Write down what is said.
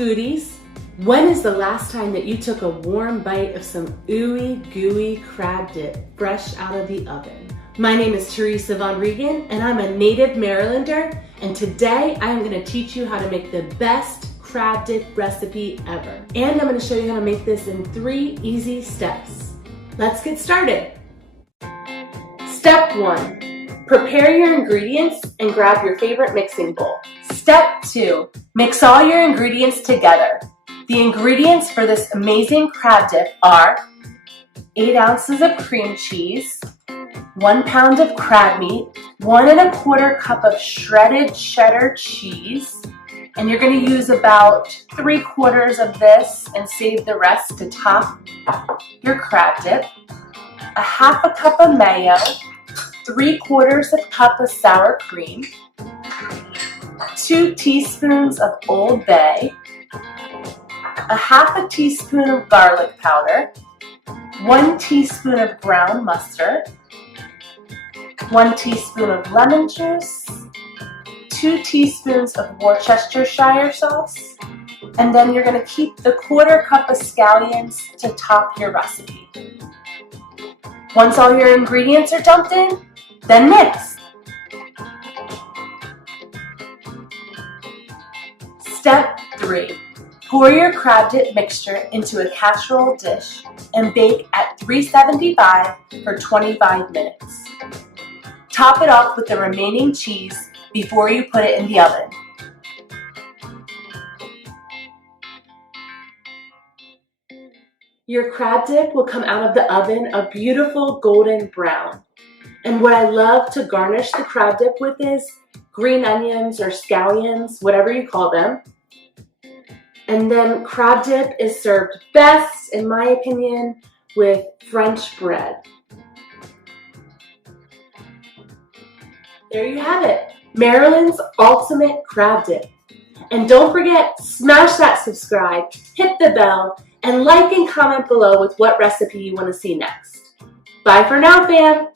foodies, when is the last time that you took a warm bite of some ooey gooey crab dip fresh out of the oven? My name is Teresa Von Regan and I'm a native Marylander, and today I am going to teach you how to make the best crab dip recipe ever. And I'm going to show you how to make this in 3 easy steps. Let's get started. Step 1. Prepare your ingredients and grab your favorite mixing bowl. Step 2. Mix all your ingredients together. The ingredients for this amazing crab dip are 8 ounces of cream cheese, 1 pound of crab meat, 1 1/4 cup of shredded cheddar cheese, and you're going to use about 3/4 of this and save the rest to top your crab dip, a 1/2 cup of mayo, 3/4 cup of sour cream, 2 teaspoons of Old Bay, a 1/2 teaspoon of garlic powder, 1 teaspoon of ground mustard, 1 teaspoon of lemon juice, 2 teaspoons of Worcestershire sauce, and then you're going to keep the 1/4 cup of scallions to top your recipe. Once all your ingredients are dumped in, then mix. Step 3. Pour your crab dip mixture into a casserole dish and bake at 375 for 25 minutes. Top it off with the remaining cheese before you put it in the oven. Your crab dip will come out of the oven a beautiful golden brown. And what I love to garnish the crab dip with is green onions or scallions, whatever you call them. And then crab dip is served best, in my opinion, with French bread. There you have it, Maryland's ultimate crab dip. And don't forget, smash that subscribe, hit the bell, and like and comment below with what recipe you want to see next. Bye for now, fam!